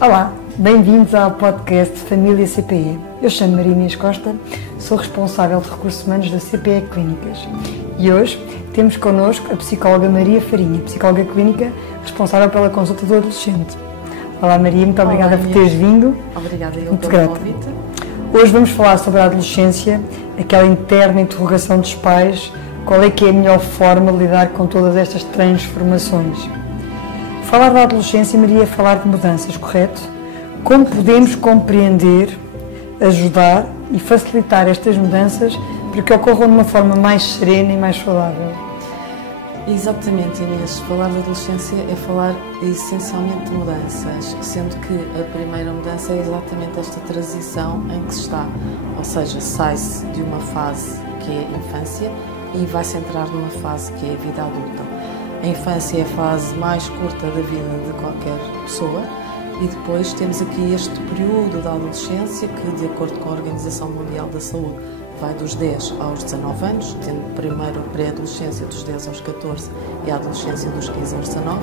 Olá, bem-vindos ao podcast Família CPE. Eu chamo Maria Inês Costa, sou responsável de recursos humanos da CPE Clínicas e hoje temos connosco a psicóloga Maria Farinha, psicóloga clínica responsável pela consulta do adolescente. Olá Maria, muito obrigada por teres vindo. Obrigada eu pelo convite. Hoje vamos falar sobre a adolescência, aquela interna interrogação dos pais, qual é que é a melhor forma de lidar com todas estas transformações. Falar da adolescência, Maria, é falar de mudanças, correto? Como podemos compreender, ajudar e facilitar estas mudanças para que ocorram de uma forma mais serena e mais saudável? Exatamente, Inês. Falar da adolescência é falar essencialmente de mudanças, sendo que a primeira mudança é exatamente esta transição em que se está, ou seja, sai-se de uma fase que é a infância e vai-se entrar numa fase que é a vida adulta. A infância é a fase mais curta da vida de qualquer pessoa e depois temos aqui este período da adolescência que, de acordo com a Organização Mundial da Saúde, vai dos 10 aos 19 anos, tendo primeiro a pré-adolescência dos 10 aos 14 e a adolescência dos 15 aos 19.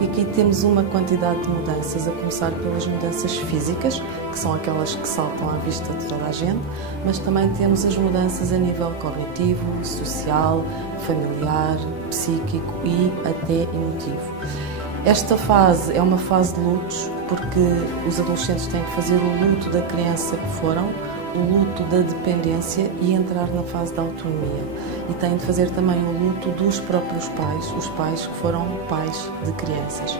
E aqui temos uma quantidade de mudanças, a começar pelas mudanças físicas, que são aquelas que saltam à vista de toda a gente, mas também temos as mudanças a nível cognitivo, social, familiar, psíquico e até emotivo. Esta fase é uma fase de lutos, porque os adolescentes têm que fazer o luto da criança que foram, o luto da dependência e entrar na fase da autonomia. E têm de fazer também o luto dos próprios pais, os pais que foram pais de crianças.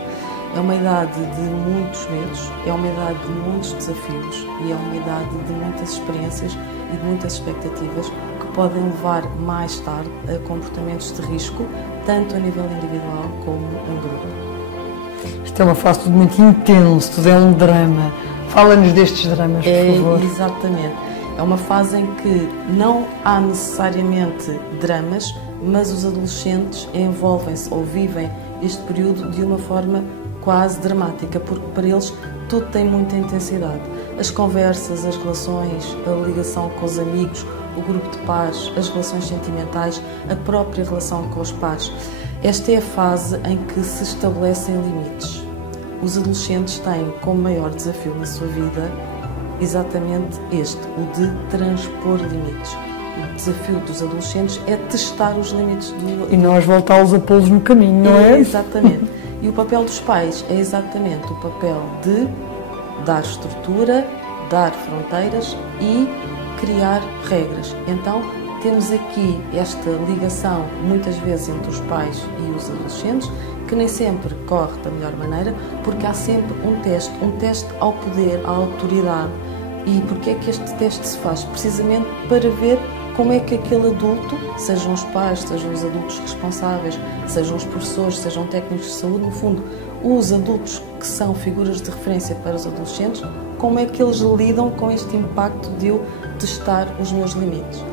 É uma idade de muitos medos, é uma idade de muitos desafios e é uma idade de muitas experiências e de muitas expectativas que podem levar mais tarde a comportamentos de risco, tanto a nível individual como em grupo. Isto é uma fase tudo muito intenso, tudo é um drama. Fala-nos destes dramas, por favor. Exatamente. É uma fase em que não há necessariamente dramas, mas os adolescentes envolvem-se ou vivem este período de uma forma quase dramática, porque para eles tudo tem muita intensidade. As conversas, as relações, a ligação com os amigos, o grupo de pares, as relações sentimentais, a própria relação com os pares. Esta é a fase em que se estabelecem limites. Os adolescentes têm como maior desafio na sua vida exatamente este, o de transpor limites. O desafio dos adolescentes é testar os limites do... E nós voltá-los a pô-los no caminho, não é? Exatamente. E o papel dos pais é exatamente o papel de dar estrutura, dar fronteiras e criar regras. Então, temos aqui esta ligação, muitas vezes, entre os pais e os adolescentes, que nem sempre corre da melhor maneira, porque há sempre um teste ao poder, à autoridade. E porquê é que este teste se faz? Precisamente para ver como é que aquele adulto, sejam os pais, sejam os adultos responsáveis, sejam os professores, sejam técnicos de saúde, no fundo, os adultos que são figuras de referência para os adolescentes, como é que eles lidam com este impacto de eu testar os meus limites.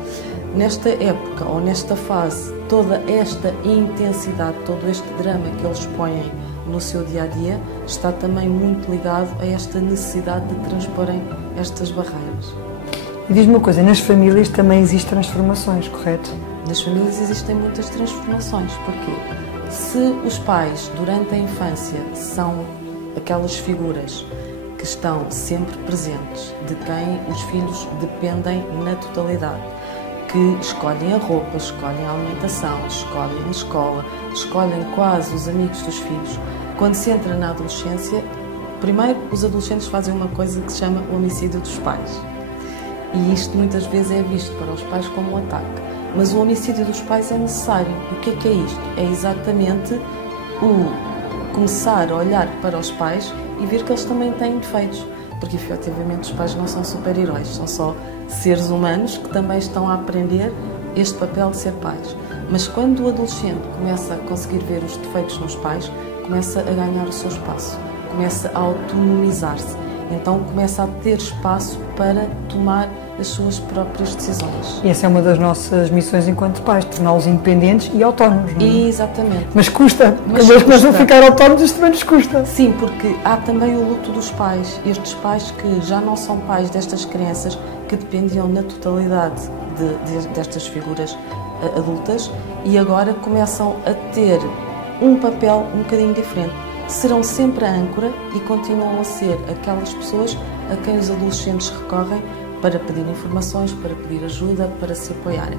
Nesta época, ou nesta fase, toda esta intensidade, todo este drama que eles põem no seu dia-a-dia, está também muito ligado a esta necessidade de transporem estas barreiras. E diz-me uma coisa, nas famílias também existem transformações, correto? Nas famílias existem muitas transformações, porque se os pais, durante a infância, são aquelas figuras que estão sempre presentes, de quem os filhos dependem na totalidade, que escolhem a roupa, escolhem a alimentação, escolhem a escola, escolhem quase os amigos dos filhos. Quando se entra na adolescência, primeiro os adolescentes fazem uma coisa que se chama o homicídio dos pais. E isto muitas vezes é visto para os pais como um ataque. Mas o homicídio dos pais é necessário. E o que é isto? É exatamente o começar a olhar para os pais e ver que eles também têm defeitos. Porque efetivamente os pais não são super-heróis, são só seres humanos que também estão a aprender este papel de ser pais. Mas quando o adolescente começa a conseguir ver os defeitos nos pais, começa a ganhar o seu espaço, começa a autonomizar-se, então começa a ter espaço para tomar as suas próprias decisões. E essa é uma das nossas missões enquanto pais, torná-los independentes e autónomos, não é? Exatamente. Mas custa, quando eles começam a ficar autónomos, isto também nos custa. Sim, porque há também o luto dos pais, estes pais que já não são pais destas crianças, que dependiam na totalidade destas figuras adultas e agora começam a ter um papel um bocadinho diferente. serão sempre a âncora e continuam a ser aquelas pessoas a quem os adolescentes recorrem para pedir informações, para pedir ajuda, para se apoiarem.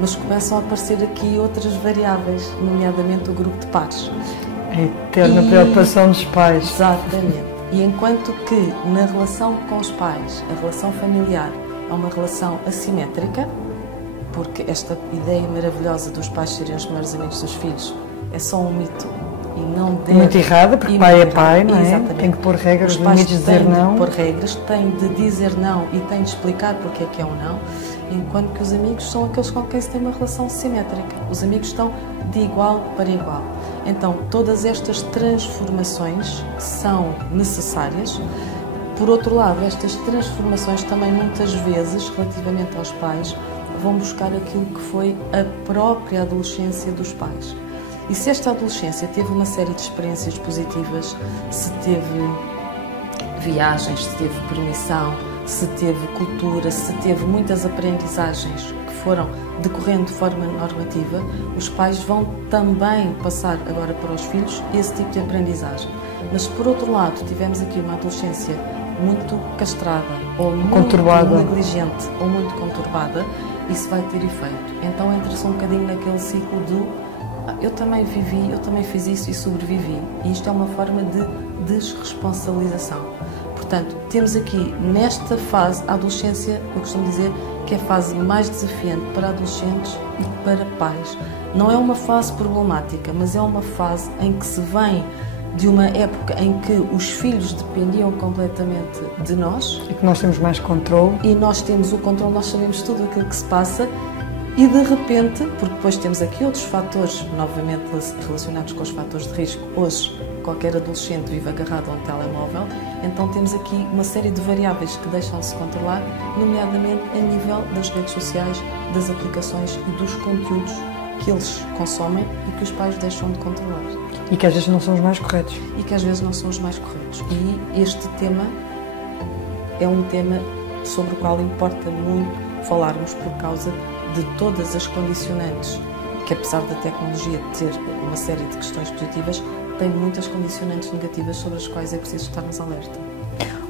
Mas começam a aparecer aqui outras variáveis, nomeadamente o grupo de pares. A eterna preocupação dos pais. Exatamente. E enquanto que na relação com os pais, a relação familiar é uma relação assimétrica, porque esta ideia maravilhosa dos pais serem os melhores amigos dos filhos é só um mito e não deve... Muito errada, porque pai é pai, não é? Exatamente. Tem que pôr regras, os pais limites, dizer não. Têm de pôr regras, têm de dizer não e têm de explicar porque é que é um não, enquanto que os amigos são aqueles com quem se tem uma relação simétrica. Os amigos estão de igual para igual. Então, todas estas transformações são necessárias. Por outro lado, estas transformações também muitas vezes, relativamente aos pais, vão buscar aquilo que foi a própria adolescência dos pais. E se esta adolescência teve uma série de experiências positivas, se teve viagens, se teve permissão, se teve cultura, se teve muitas aprendizagens que foram decorrendo de forma normativa, os pais vão também passar agora para os filhos esse tipo de aprendizagem. Mas, por outro lado, tivemos aqui uma adolescência muito castrada, ou muito conturbada, negligente, ou muito conturbada, isso vai ter efeito. Então entra-se um bocadinho naquele ciclo do eu também vivi, eu também fiz isso e sobrevivi. E isto é uma forma de desresponsabilização. Portanto, temos aqui nesta fase, a adolescência, eu costumo dizer que é a fase mais desafiante para adolescentes e para pais. Não é uma fase problemática, mas é uma fase em que se vem de uma época em que os filhos dependiam completamente de nós. E que nós temos mais controle. E nós temos o controle, nós sabemos tudo aquilo que se passa. E de repente, porque depois temos aqui outros fatores, novamente relacionados com os fatores de risco, hoje qualquer adolescente vive agarrado a um telemóvel, então temos aqui uma série de variáveis que deixam de se controlar, nomeadamente a nível das redes sociais, das aplicações e dos conteúdos que eles consomem e que os pais deixam de controlar. E que às vezes não são os mais corretos. E que às vezes não são os mais corretos. E este tema é um tema sobre o qual importa muito falarmos por causa de todas as condicionantes, que apesar da tecnologia ter uma série de questões positivas, tem muitas condicionantes negativas sobre as quais é preciso estarmos alerta.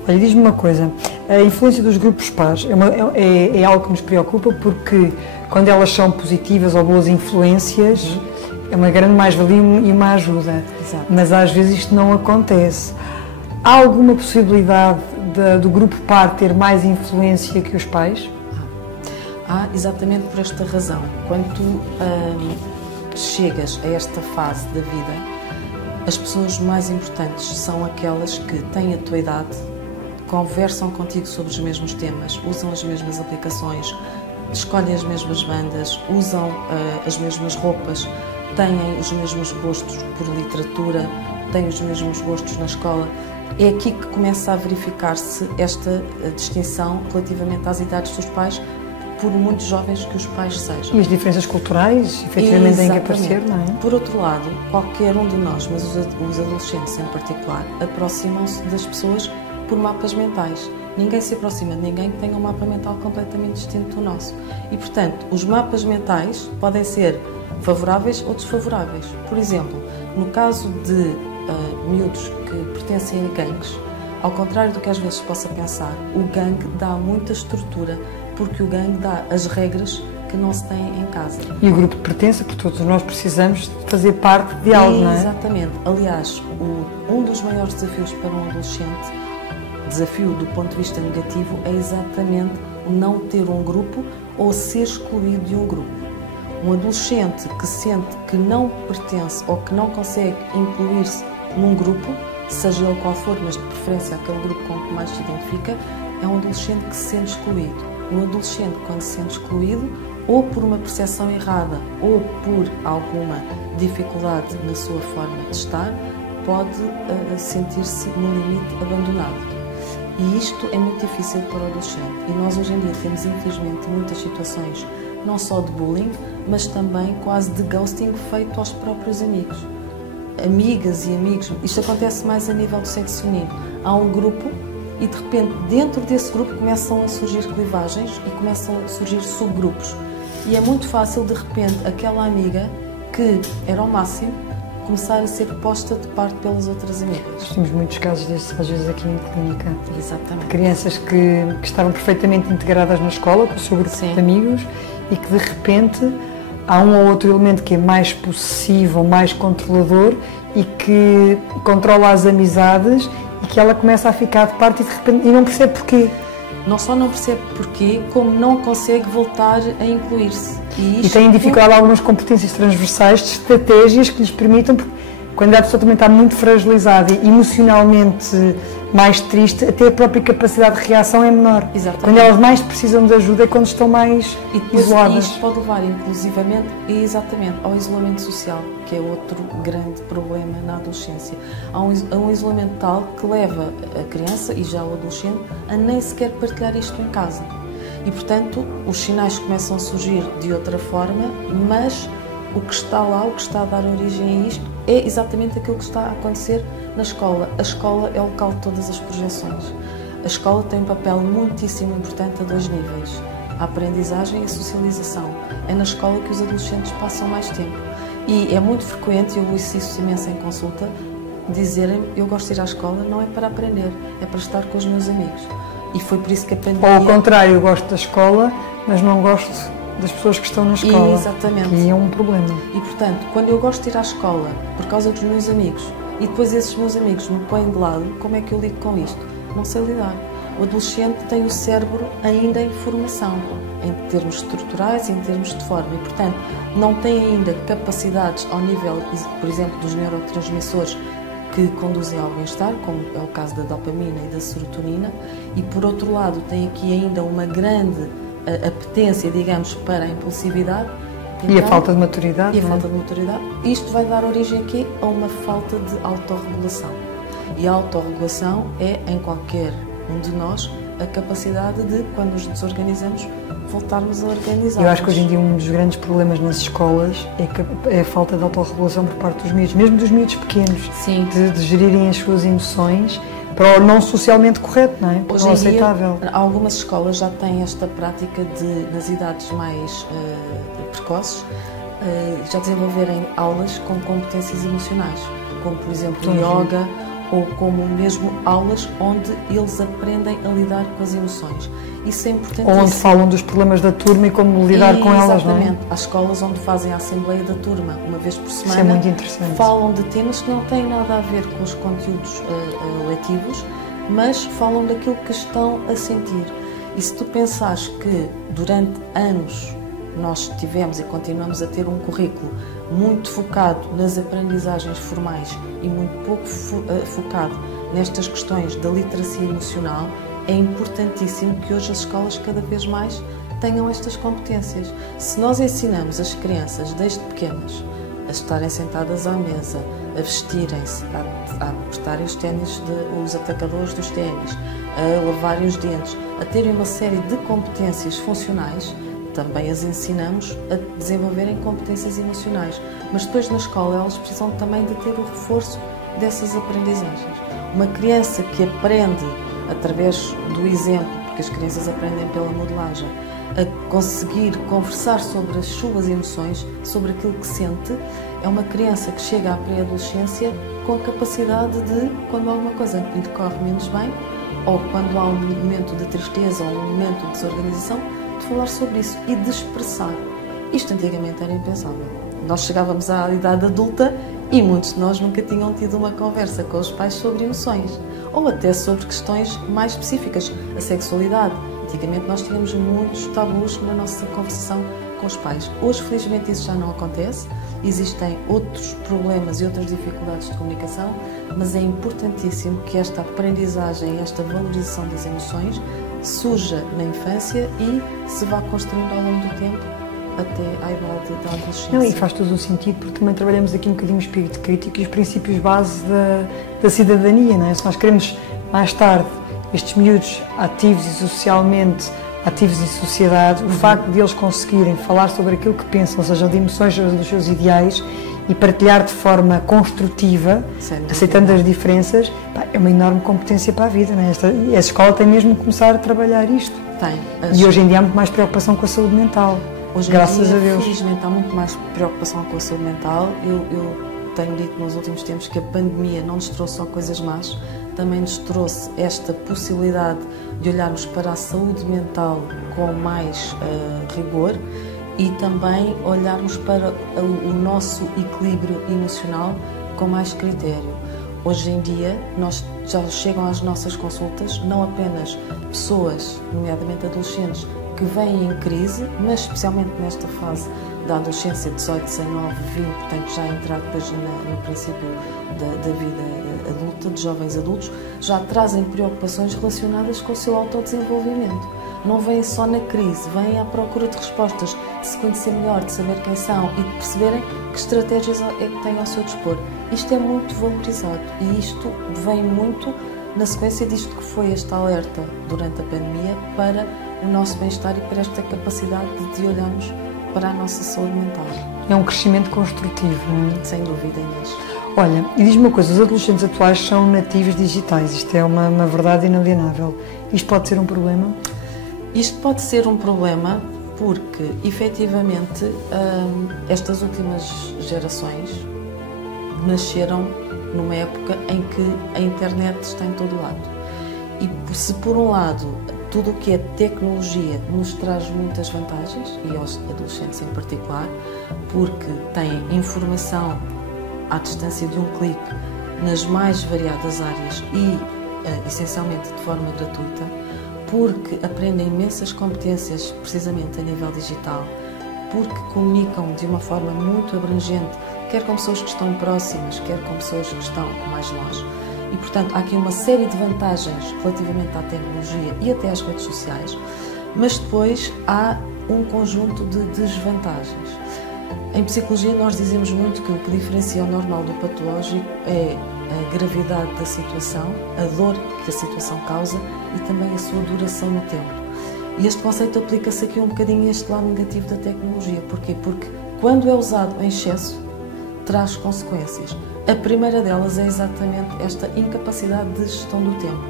Olha, diz-me uma coisa, a influência dos grupos pares é algo que nos preocupa porque quando elas são positivas ou boas influências, é uma grande mais-valia e uma ajuda. Exato. Mas às vezes isto não acontece. Há alguma possibilidade do grupo par ter mais influência que os pais? Exatamente por esta razão. Quando tu chegas a esta fase da vida, as pessoas mais importantes são aquelas que têm a tua idade, conversam contigo sobre os mesmos temas, usam as mesmas aplicações, escolhem as mesmas bandas, usam as mesmas roupas, têm os mesmos gostos por literatura, têm os mesmos gostos na escola. É aqui que começa a verificar-se esta distinção relativamente às idades dos pais, por muito jovens que os pais sejam. E as diferenças culturais, efetivamente, têm que aparecer, não é? Por outro lado, qualquer um de nós, mas os adolescentes em particular, aproximam-se das pessoas por mapas mentais. Ninguém se aproxima de ninguém que tenha um mapa mental completamente distinto do nosso. E, portanto, os mapas mentais podem ser favoráveis ou desfavoráveis. Por exemplo, no caso de miúdos que pertencem a gangues, ao contrário do que às vezes se possa pensar, o gangue dá muita estrutura, porque o gangue dá as regras que não se têm em casa. E o grupo de pertença, porque todos nós precisamos de fazer parte de algo, não é? Exatamente. Aliás, um dos maiores desafios para um adolescente, desafio do ponto de vista negativo, é exatamente o não ter um grupo ou ser excluído de um grupo. Um adolescente que sente que não pertence ou que não consegue incluir-se num grupo, seja ele qual for, mas de preferência aquele grupo com que mais se identifica, é um adolescente que se sente excluído. Um adolescente, quando se sente excluído, ou por uma percepção errada, ou por alguma dificuldade na sua forma de estar, pode sentir-se, no limite, abandonado. E isto é muito difícil para o adolescente. E nós, hoje em dia, temos, infelizmente, muitas situações, não só de bullying, mas também quase de ghosting feito aos próprios amigos. Amigas e amigos, isto acontece mais a nível do sexo feminino. Há um grupo e, de repente, dentro desse grupo começam a surgir clivagens e começam a surgir subgrupos. E é muito fácil, de repente, aquela amiga que era o máximo, começar a ser posta de parte pelas outras amigas. Nós temos muitos casos destes, às vezes, aqui em clínica. Exatamente. De crianças que estavam perfeitamente integradas na escola, com o seu grupo de amigos, e que, de repente, há um ou outro elemento que é mais possessivo, mais controlador e que controla as amizades e que ela começa a ficar de parte e não percebe porquê. Não só não percebe porquê, como não consegue voltar a incluir-se. E tem dificuldade em algumas competências transversais, de estratégias que lhes permitam, porque quando a pessoa também está muito fragilizada e emocionalmente mais triste, até a própria capacidade de reação é menor. Exatamente. Quando elas mais precisam de ajuda é quando estão mais isoladas. E isto pode levar, inclusivamente, ao isolamento social, que é outro grande problema na adolescência. Há um isolamento tal que leva a criança e já o adolescente a nem sequer partilhar isto em casa. E, portanto, os sinais começam a surgir de outra forma, mas o que está lá, o que está a dar origem a isto, é exatamente aquilo que está a acontecer na escola. A escola é o local de todas as projeções. A escola tem um papel muitíssimo importante a 2 níveis: a aprendizagem e a socialização. É na escola que os adolescentes passam mais tempo. E é muito frequente, eu ouço isso imenso em consulta, dizerem: eu gosto de ir à escola não é para aprender, é para estar com os meus amigos. E foi por isso que a pandemia... Ou ao contrário, eu gosto da escola, mas não gosto das pessoas que estão na escola. Exatamente. E é um problema. E, portanto, quando eu gosto de ir à escola por causa dos meus amigos e depois esses meus amigos me põem de lado, como é que eu lido com isto? Não sei lidar. O adolescente tem o cérebro ainda em formação, em termos estruturais e em termos de forma. E, portanto, não tem ainda capacidades ao nível, por exemplo, dos neurotransmissores que conduzem ao bem-estar, como é o caso da dopamina e da serotonina. E, por outro lado, tem aqui ainda uma grande apetência, digamos, para a impulsividade. Então, e a falta de maturidade. E a falta de maturidade. Isto vai dar origem aqui a uma falta de autorregulação. E a autorregulação é, em qualquer um de nós, a capacidade de, quando nos desorganizamos, voltarmos a organizar. Eu acho que hoje em dia um dos grandes problemas nas escolas é a falta de autorregulação por parte dos miúdos, mesmo dos miúdos pequenos. Sim. De gerirem as suas emoções para o não socialmente correto, não é? Para o aceitável. Dia, algumas escolas já têm esta prática de, nas idades mais precoces, já desenvolverem aulas com competências emocionais, como por exemplo yoga, ou como mesmo aulas onde eles aprendem a lidar com as emoções. Isso é importante. Ou onde falam dos problemas da turma e como lidar com elas, não é? Exatamente. Há escolas onde fazem a assembleia da turma, uma vez por semana. Isso é muito interessante. Falam de temas que não têm nada a ver com os conteúdos letivos, mas falam daquilo que estão a sentir. E se tu pensares que durante anos nós tivemos e continuamos a ter um currículo muito focado nas aprendizagens formais e muito pouco focado nestas questões da literacia emocional, é importantíssimo que hoje as escolas cada vez mais tenham estas competências. Se nós ensinamos as crianças desde pequenas a estarem sentadas à mesa, a vestirem-se, a apertarem os ténis, os atacadores dos ténis, a lavarem os dentes, a terem uma série de competências funcionais, também as ensinamos a desenvolverem competências emocionais. Mas depois na escola elas precisam também de ter o reforço dessas aprendizagens. Uma criança que aprende através do exemplo, porque as crianças aprendem pela modelagem, a conseguir conversar sobre as suas emoções, sobre aquilo que sente, é uma criança que chega à pré-adolescência com a capacidade de, quando alguma coisa lhe decorre menos bem, ou quando há um momento de tristeza ou um momento de desorganização, de falar sobre isso e de expressar. Isto antigamente era impensável. Nós chegávamos à idade adulta e muitos de nós nunca tinham tido uma conversa com os pais sobre emoções, ou até sobre questões mais específicas, a sexualidade. Antigamente nós tínhamos muitos tabus na nossa conversação com os pais. Hoje, felizmente, isso já não acontece. Existem outros problemas e outras dificuldades de comunicação, mas é importantíssimo que esta aprendizagem, esta valorização das emoções surja na infância e se vá construindo ao longo do tempo até à idade da adolescência. Não, e faz todo o sentido, porque também trabalhamos aqui um bocadinho o espírito crítico e os princípios base da cidadania, não é? Se nós queremos, mais tarde, estes miúdos ativos e socialmente ativos em sociedade, o facto de eles conseguirem falar sobre aquilo que pensam, seja de emoções, seja dos seus ideais, e partilhar de forma construtiva, aceitando as diferenças, é uma enorme competência para a vida, não é? A escola tem mesmo que começar a trabalhar isto. Tem. E hoje em dia há muito mais preocupação com a saúde mental. Hoje graças em dia, a Deus. Felizmente há muito mais preocupação com a saúde mental. Eu tenho dito nos últimos tempos que a pandemia não nos trouxe só coisas más, também nos trouxe esta possibilidade de olharmos para a saúde mental com mais rigor e também olharmos para o nosso equilíbrio emocional com mais critério. Hoje em dia, já chegam às nossas consultas não apenas pessoas, nomeadamente adolescentes, que vêm em crise, mas especialmente nesta fase da adolescência, 18, 19, 20, portanto já entrar depois no princípio da vida adulta, de jovens adultos, já trazem preocupações relacionadas com o seu autodesenvolvimento. Não vêm só na crise, vêm à procura de respostas, de se conhecer melhor, de saber quem são e de perceberem que estratégias é que têm ao seu dispor. Isto é muito valorizado e isto vem muito na sequência disto que foi este alerta durante a pandemia para o nosso bem-estar e para esta capacidade de olharmos para a nossa saúde mental. É um crescimento construtivo, não é? Sem dúvida, Inês. Olha, e diz-me uma coisa, os adolescentes atuais são nativos digitais, isto é uma verdade inalienável. Isto pode ser um problema? Isto pode ser um problema porque, efetivamente, estas últimas gerações nasceram numa época em que a internet está em todo lado. E se, por um lado, tudo o que é tecnologia nos traz muitas vantagens, e aos adolescentes em particular, porque têm informação à distância de um clique nas mais variadas áreas e, essencialmente, de forma gratuita, porque aprendem imensas competências precisamente a nível digital, porque comunicam de uma forma muito abrangente, quer com pessoas que estão próximas, quer com pessoas que estão mais longe. E, portanto, há aqui uma série de vantagens relativamente à tecnologia e até às redes sociais, mas depois há um conjunto de desvantagens. Em psicologia nós dizemos muito que o que diferencia o normal do patológico é a gravidade da situação, a dor que a situação causa e também a sua duração no tempo. E este conceito aplica-se aqui um bocadinho a este lado negativo da tecnologia. Porquê? Porque quando é usado em excesso, traz consequências. A primeira delas é exatamente esta incapacidade de gestão do tempo.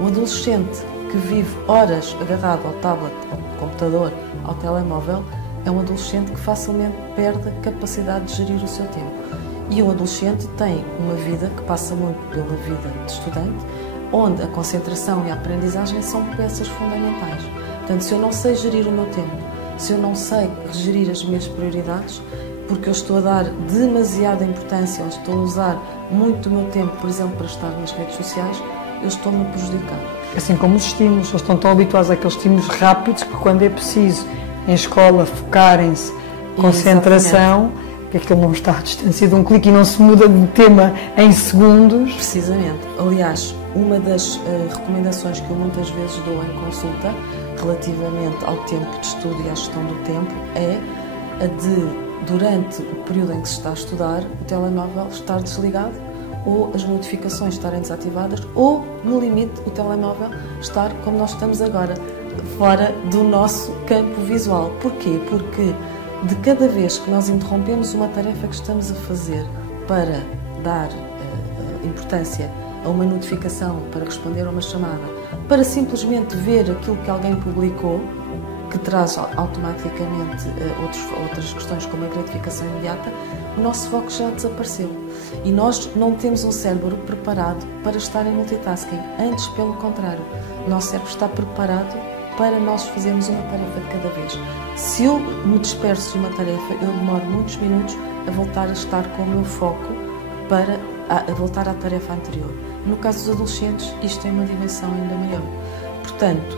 Um adolescente que vive horas agarrado ao tablet, ao computador, ao telemóvel, é um adolescente que facilmente perde a capacidade de gerir o seu tempo. E um adolescente tem uma vida que passa muito pela vida de estudante, onde a concentração e a aprendizagem são peças fundamentais. Portanto, se eu não sei gerir o meu tempo, se eu não sei gerir as minhas prioridades, porque eu estou a dar demasiada importância ou estou a usar muito do meu tempo, por exemplo, para estar nas redes sociais, eu estou-me a prejudicar. Assim como os estímulos, eles estão tão habituados àqueles estímulos rápidos que quando é preciso, em escola, focarem-se, concentração, que aquilo não está à distância de um clique e não se muda de tema em segundos. Precisamente. Aliás, uma das recomendações que eu muitas vezes dou em consulta relativamente ao tempo de estudo e à gestão do tempo é a de, durante o período em que se está a estudar, o telemóvel estar desligado ou as notificações estarem desativadas ou, no limite, o telemóvel estar como nós estamos agora, fora do nosso campo visual. Porquê? Porque de cada vez que nós interrompemos uma tarefa que estamos a fazer para dar importância a uma notificação, para responder a uma chamada, para simplesmente ver aquilo que alguém publicou, que traz automaticamente outras questões como a gratificação imediata, o nosso foco já desapareceu. E nós não temos um cérebro preparado para estar em multitasking. Antes, pelo contrário, o nosso cérebro está preparado para nós fazermos uma tarefa de cada vez. Se eu me disperso de uma tarefa, eu demoro muitos minutos a voltar a estar com o meu foco para a voltar à tarefa anterior. No caso dos adolescentes, isto tem uma dimensão ainda maior. Portanto,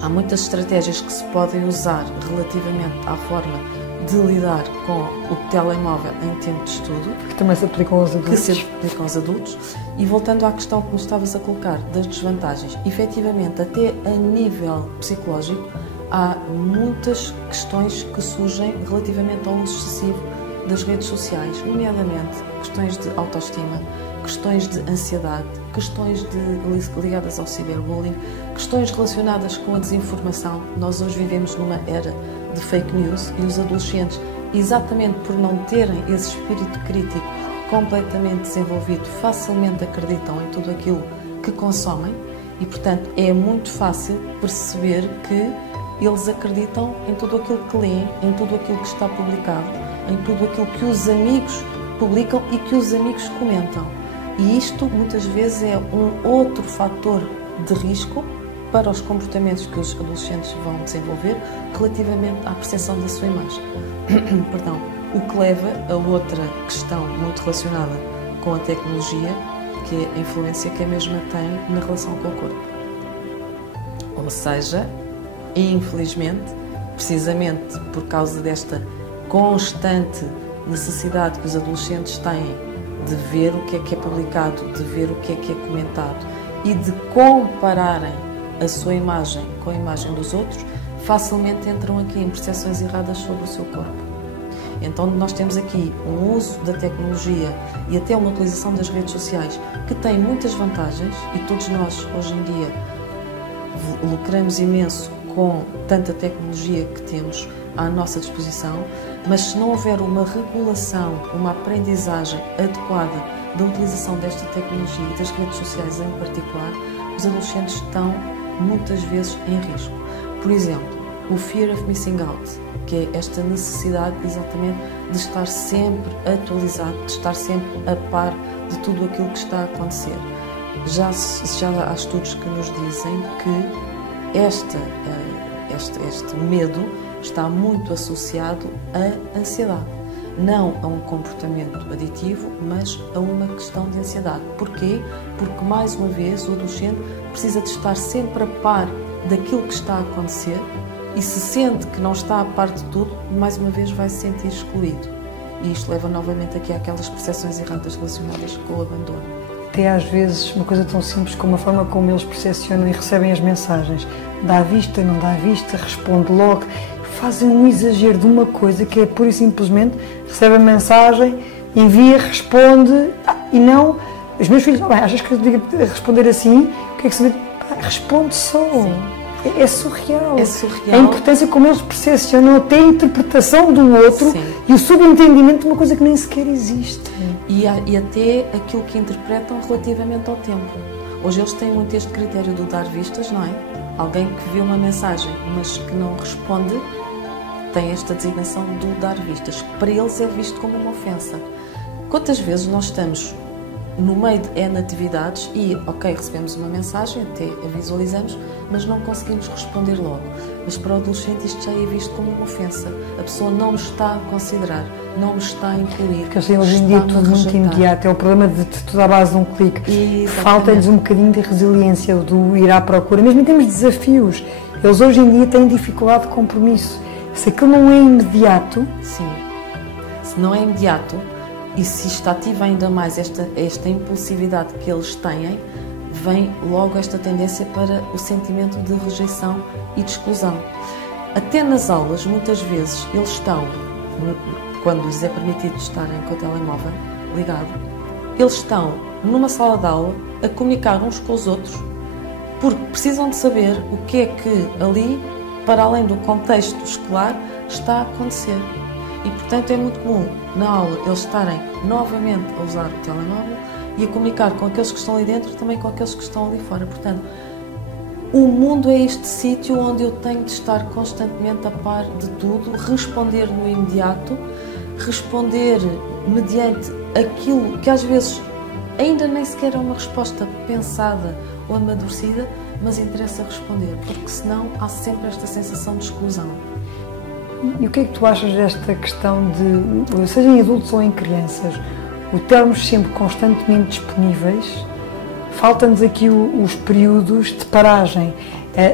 há muitas estratégias que se podem usar relativamente à forma de lidar com o telemóvel em tempo de estudo. Que também se aplicam aos adultos. Que se aplicam aos adultos. E voltando à questão que nos estavas a colocar das desvantagens, efetivamente, até a nível psicológico, há muitas questões que surgem relativamente ao uso excessivo das redes sociais, nomeadamente questões de autoestima, questões de ansiedade, questões ligadas ao ciberbullying, questões relacionadas com a desinformação. Nós hoje vivemos numa era de fake news e os adolescentes, exatamente por não terem esse espírito crítico completamente desenvolvido, facilmente acreditam em tudo aquilo que consomem e, portanto, é muito fácil perceber que eles acreditam em tudo aquilo que leem, em tudo aquilo que está publicado, em tudo aquilo que os amigos publicam e que os amigos comentam. E isto muitas vezes é um outro fator de risco para os comportamentos que os adolescentes vão desenvolver relativamente à percepção da sua imagem. Perdão. O que leva a outra questão muito relacionada com a tecnologia, que é a influência que a mesma tem na relação com o corpo. Ou seja, infelizmente, precisamente por causa desta constante necessidade que os adolescentes têm de ver o que é publicado, de ver o que é comentado e de compararem a sua imagem com a imagem dos outros, facilmente entram aqui em percepções erradas sobre o seu corpo. Então nós temos aqui um uso da tecnologia e até uma utilização das redes sociais que tem muitas vantagens e todos nós hoje em dia lucramos imenso com tanta tecnologia que temos à nossa disposição, mas se não houver uma regulação, uma aprendizagem adequada da utilização desta tecnologia e das redes sociais em particular, os adolescentes estão muitas vezes em risco. Por exemplo, o fear of missing out, que é esta necessidade exatamente de estar sempre atualizado, de estar sempre a par de tudo aquilo que está a acontecer. Já há estudos que nos dizem que este medo está muito associado à ansiedade. Não a um comportamento aditivo, mas a uma questão de ansiedade. Porquê? Porque, mais uma vez, o adolescente precisa de estar sempre a par daquilo que está a acontecer e se sente que não está a par de tudo, mais uma vez vai se sentir excluído. E isto leva novamente aqui àquelas percepções erradas relacionadas com o abandono. Até às vezes uma coisa tão simples como a forma como eles percepcionam e recebem as mensagens. Dá à vista, não dá à vista, responde logo. Fazem um exagero de uma coisa que é pura e simplesmente recebe a mensagem, envia, responde e não... Os meus filhos, achas que eu devia responder assim? O que é que se vê? Responde só. É surreal. É surreal. A importância como eles percepcionam até a interpretação do outro. Sim. E o subentendimento de uma coisa que nem sequer existe. E até aquilo que interpretam relativamente ao tempo. Hoje eles têm muito este critério do dar vistas, não é? Alguém que vê uma mensagem, mas que não responde, tem esta designação do dar vistas, que para eles é visto como uma ofensa. Quantas vezes nós estamos no meio de N atividades e, ok, recebemos uma mensagem, até a visualizamos, mas não conseguimos responder logo. Mas para o adolescente isto já é visto como uma ofensa. A pessoa não me está a considerar, não me está a incluir. Porque hoje em dia tudo muito imediato, é o problema de tudo à base de um clique. Falta-lhes um bocadinho de resiliência, do ir à procura, mesmo em termos de desafios. Eles hoje em dia têm dificuldade de compromisso. Se aquilo não é imediato... Sim, se não é imediato e se isto ativa ainda mais esta impulsividade que eles têm, vem logo esta tendência para o sentimento de rejeição e de exclusão. Até nas aulas, muitas vezes, eles estão, quando lhes é permitido estarem com o telemóvel ligado, eles estão numa sala de aula a comunicar uns com os outros porque precisam de saber o que é que ali, para além do contexto escolar, está a acontecer. E, portanto, é muito comum, na aula, eles estarem novamente a usar o telemóvel e a comunicar com aqueles que estão ali dentro, também com aqueles que estão ali fora. Portanto, o mundo é este sítio onde eu tenho de estar constantemente a par de tudo, responder no imediato, responder mediante aquilo que às vezes ainda nem sequer é uma resposta pensada ou amadurecida, mas interessa responder, porque senão há sempre esta sensação de exclusão. E o que é que tu achas desta questão de, seja em adultos ou em crianças, o termos sempre constantemente disponíveis? Faltam-nos aqui os períodos de paragem,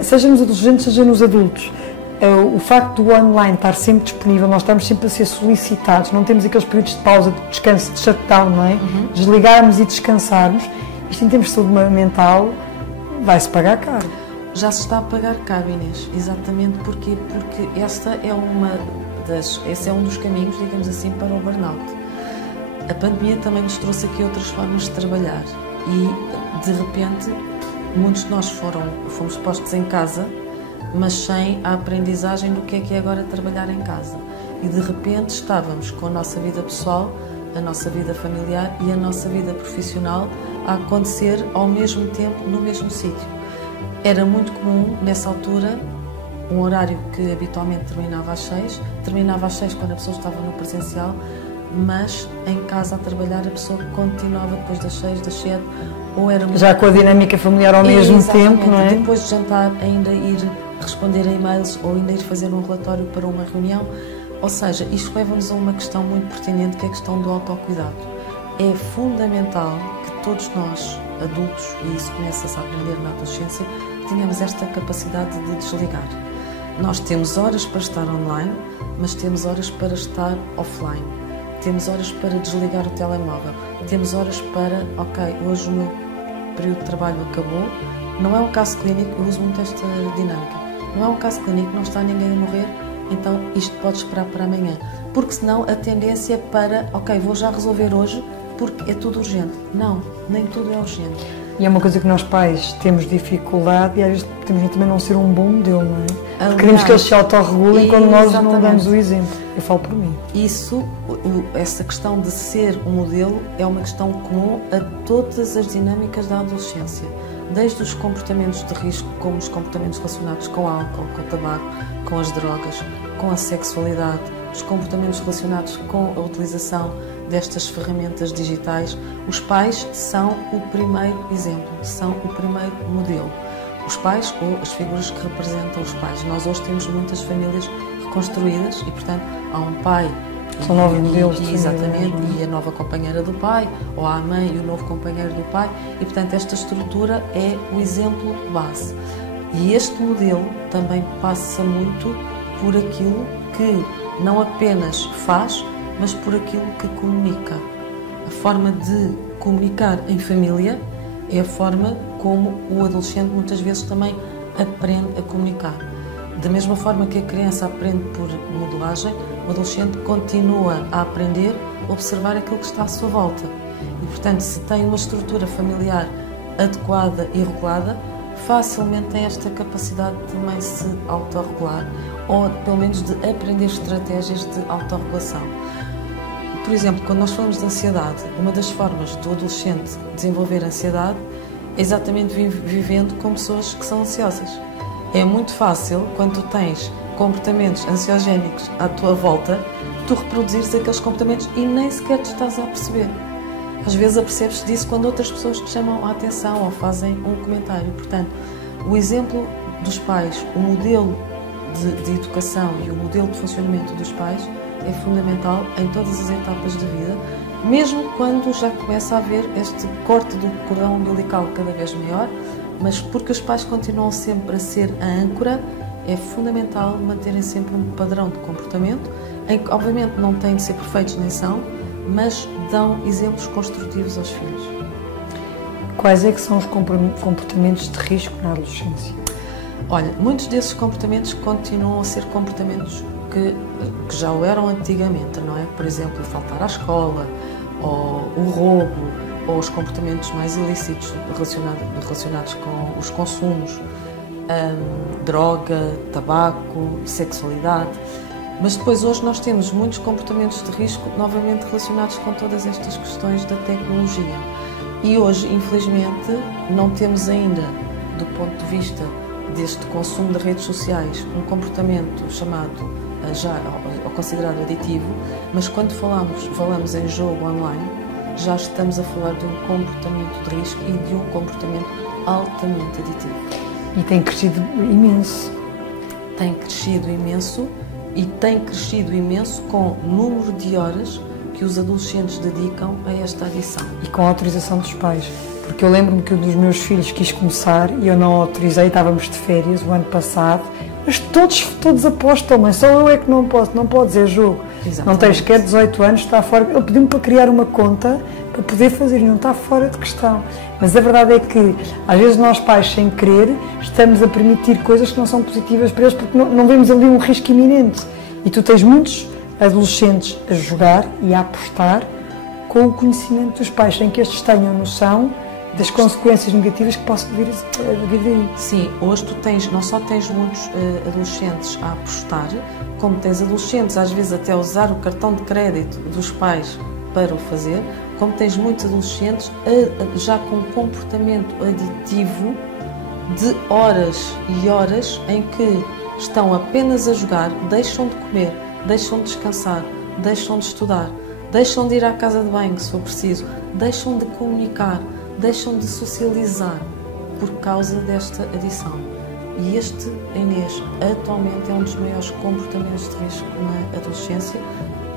seja nos adolescentes, seja nos adultos. O facto do online estar sempre disponível, nós estamos sempre a ser solicitados, não temos aqueles períodos de pausa, de descanso, de shutdown, não é? Desligarmos e descansarmos, isto em termos de saúde mental vai-se pagar caro. Já se está a pagar caro, Inês, exatamente porque esse é um dos caminhos, digamos assim, para o burnout. A pandemia também nos trouxe aqui outras formas de trabalhar e, de repente, muitos de nós fomos postos em casa, mas sem a aprendizagem do que é agora trabalhar em casa. E, de repente, estávamos com a nossa vida pessoal, a nossa vida familiar e a nossa vida profissional a acontecer ao mesmo tempo, no mesmo sítio. Era muito comum, nessa altura, um horário que habitualmente terminava às 6 quando a pessoa estava no presencial, mas em casa a trabalhar a pessoa continuava depois das 6, das 7, ou era já com a dinâmica familiar ao mesmo tempo, não é? Depois de jantar ainda ir responder a e-mails ou ainda ir fazer um relatório para uma reunião. Ou seja, isto leva-nos a uma questão muito pertinente, que é a questão do autocuidado. É fundamental que todos nós, adultos, e isso começa-se a aprender na adolescência, tenhamos esta capacidade de desligar. Nós temos horas para estar online, mas temos horas para estar offline. Temos horas para desligar o telemóvel. Temos horas para, ok, hoje o meu período de trabalho acabou. Não é um caso clínico, eu uso muito esta dinâmica. Não é um caso clínico, não está ninguém a morrer, então isto pode esperar para amanhã. Porque senão a tendência é para, ok, vou já resolver hoje, porque é tudo urgente. Não, nem tudo é urgente. E é uma coisa que nós pais temos dificuldade e às vezes temos também não ser um bom modelo, não é? Aliás, queremos que eles se autorregulem quando nós não damos o exemplo. Eu falo por mim. Essa questão de ser um modelo é uma questão comum a todas as dinâmicas da adolescência. Desde os comportamentos de risco, como os comportamentos relacionados com o álcool, com o tabaco, com as drogas, com a sexualidade, os comportamentos relacionados com a utilização destas ferramentas digitais. Os pais são o primeiro exemplo, são o primeiro modelo. Os pais ou as figuras que representam os pais. Nós hoje temos muitas famílias reconstruídas e, portanto, há um pai são novos modelos de exatamente, e a nova companheira do pai, ou a mãe e o novo companheiro do pai, e portanto esta estrutura é o exemplo base. E este modelo também passa muito por aquilo que não apenas faz, mas por aquilo que comunica. A forma de comunicar em família é a forma como o adolescente muitas vezes também aprende a comunicar. Da mesma forma que a criança aprende por modelagem, o adolescente continua a aprender a observar aquilo que está à sua volta. E, portanto, se tem uma estrutura familiar adequada e regulada, facilmente tem esta capacidade de também se autorregular, ou pelo menos de aprender estratégias de autorregulação. Por exemplo, quando nós falamos de ansiedade, uma das formas do adolescente desenvolver ansiedade é exatamente vivendo com pessoas que são ansiosas. É muito fácil, quando tu tens comportamentos ansiogénicos à tua volta, tu reproduzires aqueles comportamentos e nem sequer te estás a perceber. Às vezes apercebes-te disso quando outras pessoas te chamam a atenção ou fazem um comentário. Portanto, o exemplo dos pais, o modelo de educação e o modelo de funcionamento dos pais é fundamental em todas as etapas da vida, mesmo quando já começa a haver este corte do cordão umbilical cada vez maior, mas porque os pais continuam sempre a ser a âncora, é fundamental manterem sempre um padrão de comportamento, em que obviamente não têm de ser perfeitos nem são, mas dão exemplos construtivos aos filhos. Quais é que são os comportamentos de risco na adolescência? Olha, muitos desses comportamentos continuam a ser comportamentos que já o eram antigamente, não é? Por exemplo, faltar à escola, ou o roubo, ou os comportamentos mais ilícitos relacionados com os consumos, droga, tabaco, sexualidade. Mas depois hoje nós temos muitos comportamentos de risco novamente relacionados com todas estas questões da tecnologia. E hoje, infelizmente, não temos ainda, do ponto de vista deste consumo de redes sociais, um comportamento chamado já ou considerado aditivo, mas quando falamos em jogo online, já estamos a falar de um comportamento de risco e de um comportamento altamente aditivo. E tem crescido imenso. Tem crescido imenso e tem crescido imenso com o número de horas que os adolescentes dedicam a esta adição. E com a autorização dos pais. Porque eu lembro-me que um dos meus filhos quis começar e eu não autorizei, estávamos de férias o ano passado, mas todos apostam, mas só eu é que não posso, não podes, é jogo. Exatamente. Não tens sequer 18 anos, está fora. Ele pediu-me para criar uma conta para poder fazer e não está fora de questão. Mas a verdade é que, às vezes, nós pais, sem querer, estamos a permitir coisas que não são positivas para eles porque não vemos ali um risco iminente. E tu tens muitos adolescentes a jogar e a apostar com o conhecimento dos pais, sem que estes tenham noção das consequências negativas que possam vir daí. Sim, hoje tu não só tens muitos adolescentes a apostar, como tens adolescentes, às vezes até a usar o cartão de crédito dos pais para o fazer, como tens muitos adolescentes já com um comportamento aditivo de horas e horas em que estão apenas a jogar, deixam de comer, deixam de descansar, deixam de estudar, deixam de ir à casa de banho, se for preciso, deixam de comunicar, deixam de socializar por causa desta adição. E este, Inês, atualmente é um dos maiores comportamentos de risco na adolescência,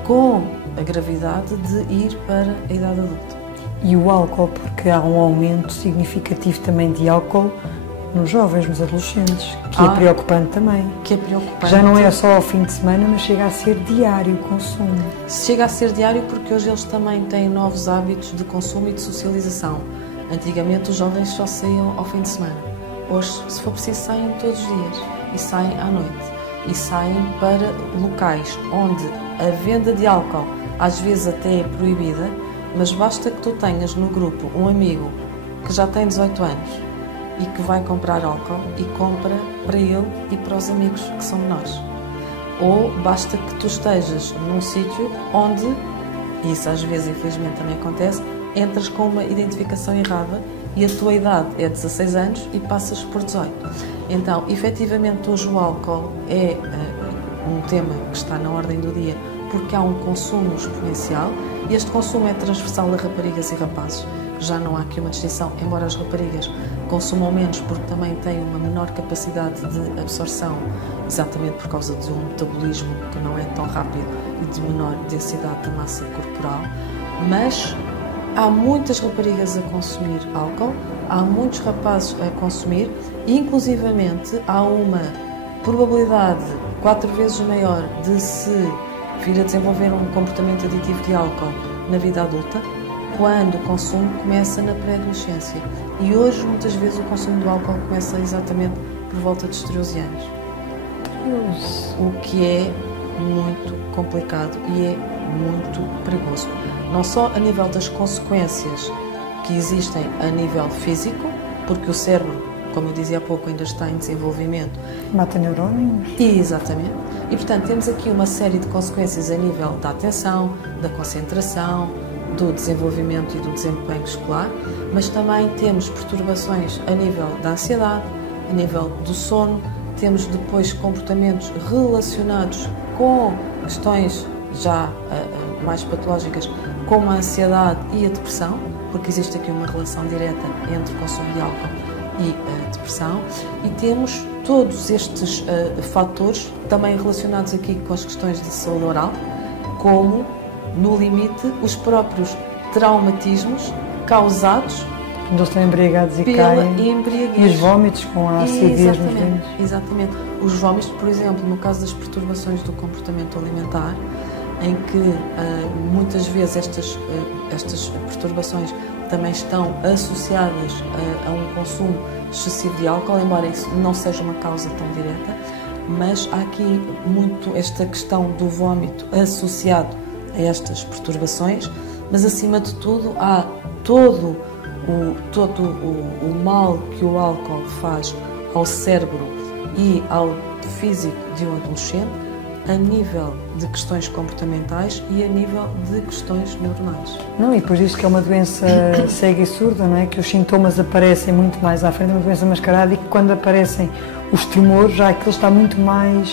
com a gravidade de ir para a idade adulta. E o álcool, porque há um aumento significativo também de álcool nos jovens, nos adolescentes, que é preocupante também. Que é preocupante. Já não é só ao fim de semana, mas chega a ser diário o consumo. Chega a ser diário porque hoje eles também têm novos hábitos de consumo e de socialização. Antigamente os jovens só saíam ao fim de semana. Hoje, se for preciso, saem todos os dias e saem à noite. E saem para locais onde a venda de álcool às vezes até é proibida, mas basta que tu tenhas no grupo um amigo que já tem 18 anos e que vai comprar álcool e compra para ele e para os amigos que são menores. Ou basta que tu estejas num sítio onde, e isso às vezes infelizmente também acontece, entras com uma identificação errada e a tua idade é 16 anos e passas por 18. Então, efetivamente, hoje o álcool é um tema que está na ordem do dia porque há um consumo exponencial e este consumo é transversal a raparigas e rapazes. Já não há aqui uma distinção, embora as raparigas consumam menos porque também têm uma menor capacidade de absorção, exatamente por causa de um metabolismo que não é tão rápido e de menor densidade de massa corporal, mas há muitas raparigas a consumir álcool, há muitos rapazes a consumir e, inclusivamente, há uma probabilidade 4 vezes maior de se vir a desenvolver um comportamento aditivo de álcool na vida adulta quando o consumo começa na pré-adolescência. E hoje, muitas vezes, o consumo do álcool começa exatamente por volta dos 13 anos. O que é muito complicado e é muito perigoso. Não só a nível das consequências que existem a nível físico, porque o cérebro, como eu dizia há pouco, ainda está em desenvolvimento. Mata neurónios. Exatamente. E, portanto, temos aqui uma série de consequências a nível da atenção, da concentração, do desenvolvimento e do desempenho escolar, mas também temos perturbações a nível da ansiedade, a nível do sono, temos depois comportamentos relacionados com questões já mais patológicas, como a ansiedade e a depressão, porque existe aqui uma relação direta entre o consumo de álcool e a depressão, e temos todos estes fatores também relacionados aqui com as questões de saúde oral, como, no limite, os próprios traumatismos causados quando eles estão embriagados e pela caem, embriaguez. e os vômitos com a acidez nos dentes. Exatamente. Os vômitos, por exemplo, no caso das perturbações do comportamento alimentar, em que muitas vezes estas perturbações também estão associadas a um consumo excessivo de álcool, embora isso não seja uma causa tão direta, mas há aqui muito esta questão do vômito associado a estas perturbações, mas acima de tudo há todo o mal que o álcool faz ao cérebro e ao físico de um adolescente, a nível de questões comportamentais e a nível de questões neuronais. Não, e depois disto que é uma doença cega e surda, não é? Que os sintomas aparecem muito mais à frente, é uma doença mascarada, e que quando aparecem os tremores, já aquilo está muito mais...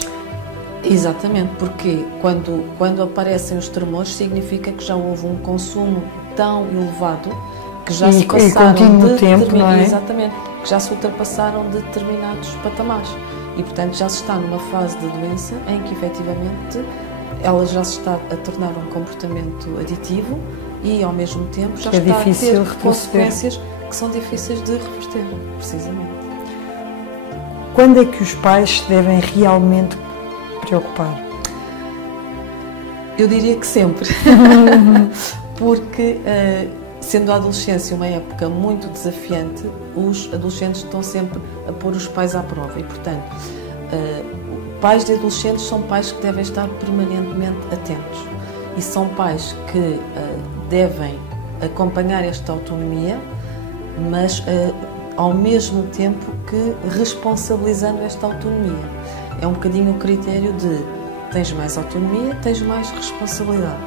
Exatamente, porque quando aparecem os tremores significa que já houve um consumo tão elevado que já se passaram exatamente, que já se ultrapassaram determinados patamares. E, portanto, já se está numa fase de doença em que, efetivamente, ela já se está a tornar um comportamento aditivo e, ao mesmo tempo, já está a ter consequências que são difíceis de reverter, precisamente. Quando é que os pais se devem realmente preocupar? Eu diria que sempre. Porque, sendo a adolescência uma época muito desafiante, os adolescentes estão sempre a pôr os pais à prova e, portanto, pais de adolescentes são pais que devem estar permanentemente atentos e são pais que devem acompanhar esta autonomia, mas ao mesmo tempo que responsabilizando esta autonomia. É um bocadinho o critério de tens mais autonomia, tens mais responsabilidade.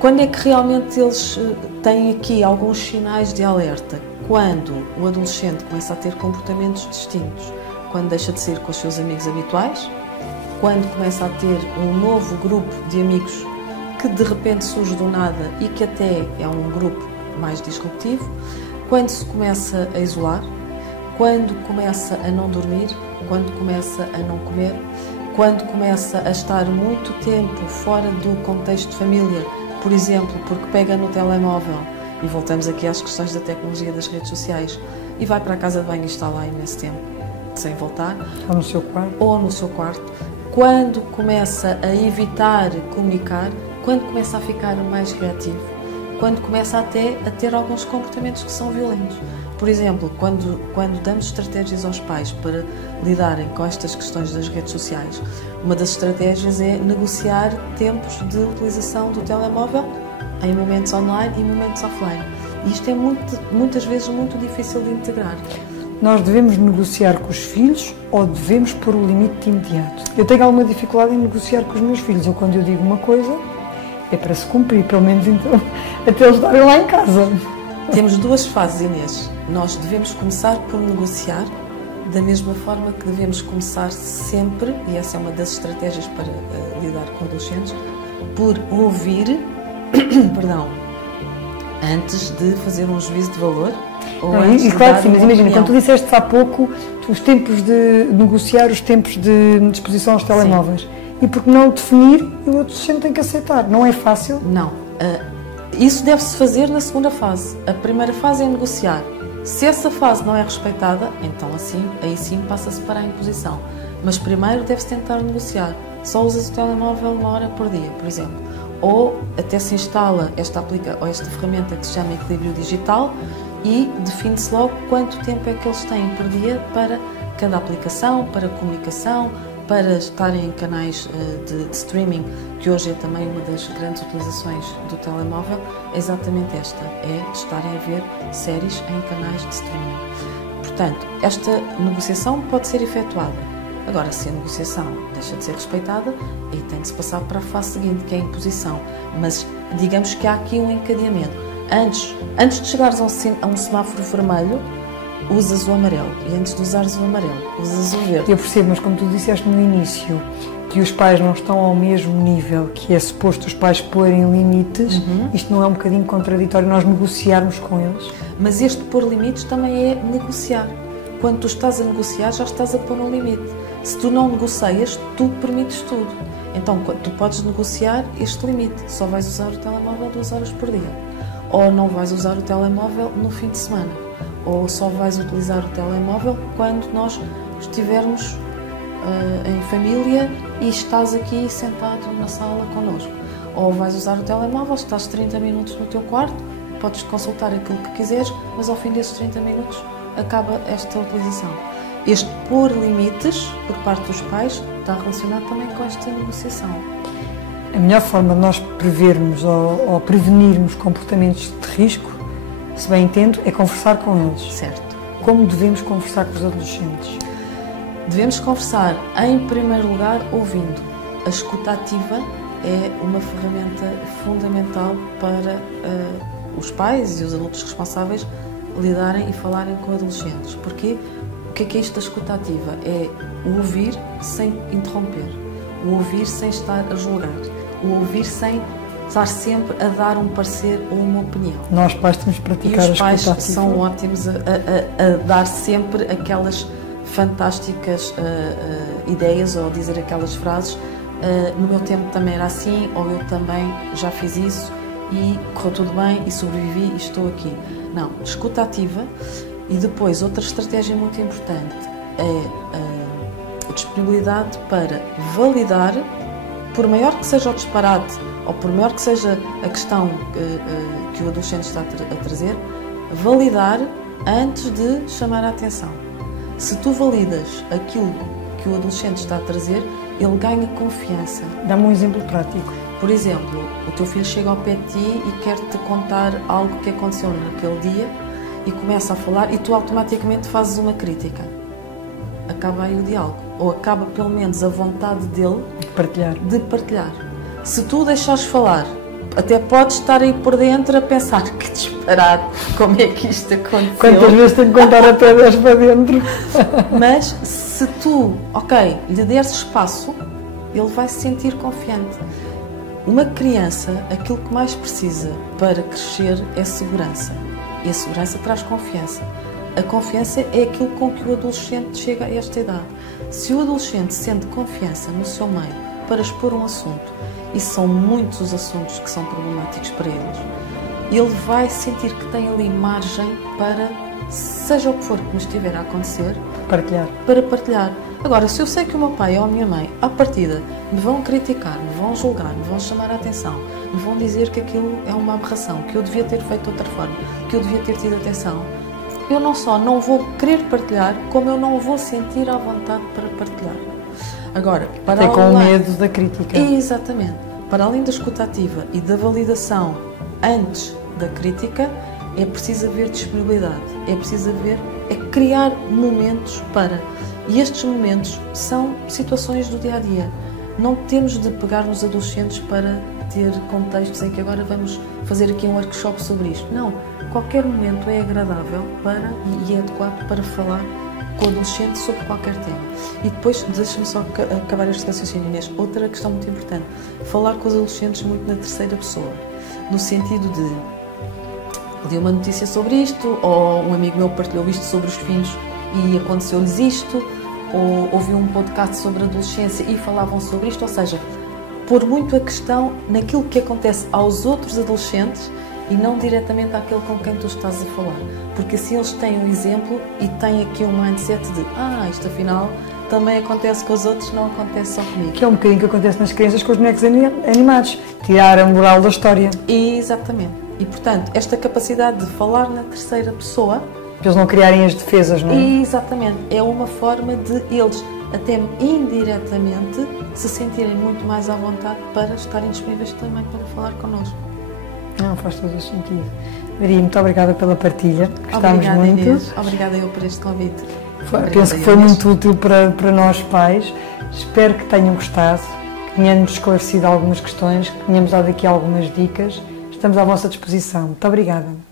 Quando é que realmente eles têm aqui alguns sinais de alerta? Quando o adolescente começa a ter comportamentos distintos, quando deixa de sair com os seus amigos habituais, quando começa a ter um novo grupo de amigos que de repente surge do nada e que até é um grupo mais disruptivo, quando se começa a isolar, quando começa a não dormir, quando começa a não comer, quando começa a estar muito tempo fora do contexto de família, por exemplo, porque pega no telemóvel, e voltamos aqui às questões da tecnologia das redes sociais, e vai para a casa de banho e está lá imenso tempo, sem voltar. Ou no seu quarto. Ou no seu quarto. Quando começa a evitar comunicar, quando começa a ficar mais reativo, quando começa até a ter alguns comportamentos que são violentos. Por exemplo, quando damos estratégias aos pais para lidarem com estas questões das redes sociais, uma das estratégias é negociar tempos de utilização do telemóvel em momentos online e momentos offline. E isto é muitas vezes muito difícil de integrar. Nós devemos negociar com os filhos ou devemos pôr o limite imediato? Eu tenho alguma dificuldade em negociar com os meus filhos. Eu, quando eu digo uma coisa, é para se cumprir, pelo menos então, até eles estarem lá em casa. Temos duas fases, Inês. Nós devemos começar por negociar, da mesma forma que devemos começar sempre, e essa é uma das estratégias para lidar com adolescentes, por ouvir, perdão, antes de fazer um juízo de valor. Ou não, antes e de claro dar que sim, mas uma imagina, opinião. quando tu disseste há pouco os tempos de negociar, os tempos de disposição aos telemóveis, e porque não definir, o adolescente tem que aceitar. Não é fácil? Não. Isso deve-se fazer na segunda fase. A primeira fase é negociar. Se essa fase não é respeitada, então aí sim passa-se para a imposição. Mas primeiro deve-se tentar negociar. Só usas o telemóvel 1 hora por dia, por exemplo. Ou até se instala esta ferramenta que se chama equilíbrio digital e define-se logo quanto tempo é que eles têm por dia para cada aplicação, para comunicação, para estarem em canais de streaming, que hoje é também uma das grandes utilizações do telemóvel, é exatamente esta, é estarem a ver séries em canais de streaming. Portanto, esta negociação pode ser efetuada. Agora, se a negociação deixa de ser respeitada, aí tem de se passar para a fase seguinte, que é a imposição. Mas digamos que há aqui um encadeamento. Antes de chegares a um semáforo vermelho, usas o amarelo. E antes de usares o amarelo, usas o verde. Eu percebo, mas como tu disseste no início, que os pais não estão ao mesmo nível, que é suposto os pais porem limites, isto não é um bocadinho contraditório nós negociarmos com eles? Mas este pôr limites também é negociar. Quando tu estás a negociar, já estás a pôr um limite. Se tu não negocias, tu permites tudo. Então, tu podes negociar este limite. Só vais usar o telemóvel 2 horas por dia. Ou não vais usar o telemóvel no fim de semana. Ou só vais utilizar o telemóvel quando nós estivermos em família e estás aqui sentado na sala connosco. Ou vais usar o telemóvel, estás 30 minutos no teu quarto, podes consultar aquilo que quiseres, mas ao fim desses 30 minutos acaba esta utilização. Este pôr limites por parte dos pais está relacionado também com esta negociação. A melhor forma de nós prevermos ou prevenirmos comportamentos de risco, se bem entendo, é conversar com eles. Certo. Como devemos conversar com os adolescentes? Devemos conversar, em primeiro lugar, ouvindo. A escuta ativa é uma ferramenta fundamental para os pais e os adultos responsáveis lidarem e falarem com adolescentes. Porquê? O que é isto da escuta ativa? É o ouvir sem interromper, o ouvir sem estar a julgar, o ouvir sem estar sempre a dar um parecer ou uma opinião. Nós pais temos de praticar a escuta ativa. E os pais são ótimos a dar sempre aquelas fantásticas ideias ou dizer aquelas frases. No meu tempo também era assim, ou eu também já fiz isso e correu tudo bem e sobrevivi e estou aqui. Não, escuta ativa. E depois, outra estratégia muito importante é a disponibilidade para validar, por maior que seja o disparate ou por maior que seja a questão que o adolescente está a trazer, validar antes de chamar a atenção. Se tu validas aquilo que o adolescente está a trazer, ele ganha confiança. Dá-me um exemplo prático. Por exemplo, o teu filho chega ao pé de ti e quer-te contar algo que aconteceu naquele dia e começa a falar e tu automaticamente fazes uma crítica. Acaba aí o diálogo. Ou acaba pelo menos a vontade dele de partilhar. Se tu o deixares falar, até podes estar aí por dentro a pensar que disparate, como é que isto aconteceu? Quantas vezes tenho que contar até 10 para dentro? Mas se tu, lhe deres espaço, ele vai se sentir confiante. Uma criança, aquilo que mais precisa para crescer é segurança. E a segurança traz confiança. A confiança é aquilo com que o adolescente chega a esta idade. Se o adolescente sente confiança no seu meio para expor um assunto, e são muitos os assuntos que são problemáticos para eles, ele vai sentir que tem ali margem para, seja o que for que nos estiver a acontecer, para partilhar. Agora, se eu sei que o meu pai ou a minha mãe, à partida, me vão criticar, me vão julgar, me vão chamar a atenção, me vão dizer que aquilo é uma aberração, que eu devia ter feito de outra forma, que eu devia ter tido atenção, eu não só não vou querer partilhar, como eu não vou sentir à vontade para partilhar. Agora, para até com medo da crítica. Exatamente. Para além da escuta ativa e da validação antes da crítica, é preciso haver disponibilidade, é preciso criar momentos para... E estes momentos são situações do dia-a-dia. Não temos de pegar nos adolescentes para ter contextos em que agora vamos fazer aqui um workshop sobre isto. Não. Qualquer momento é agradável e é adequado para falar com o adolescente sobre qualquer tema. E depois, deixa-me só acabar este raciocínio, Inês. Outra questão muito importante. Falar com os adolescentes muito na terceira pessoa. No sentido de li uma notícia sobre isto, ou um amigo meu partilhou isto sobre os filhos e aconteceu-lhes isto, ou ouvi um podcast sobre adolescência e falavam sobre isto, ou seja, pôr muito a questão naquilo que acontece aos outros adolescentes e não diretamente àquele com quem tu estás a falar, porque assim eles têm um exemplo e têm aqui um mindset de isto afinal também acontece com os outros, não acontece só comigo. Que é um bocadinho que acontece nas crianças com os bonecos animados, tirar a moral da história. Exatamente, e portanto esta capacidade de falar na terceira pessoa, para eles não criarem as defesas, não é? Exatamente. É uma forma de eles, até indiretamente, se sentirem muito mais à vontade para estarem disponíveis também para falar connosco. Não, faz todo o sentido. Maria, muito obrigada pela partilha. Gostámos muito. Inês. Obrigada eu por este convite. Penso que foi muito útil para nós pais. Espero que tenham gostado, que tenhamos esclarecido algumas questões, que tenhamos dado aqui algumas dicas. Estamos à vossa disposição. Muito obrigada.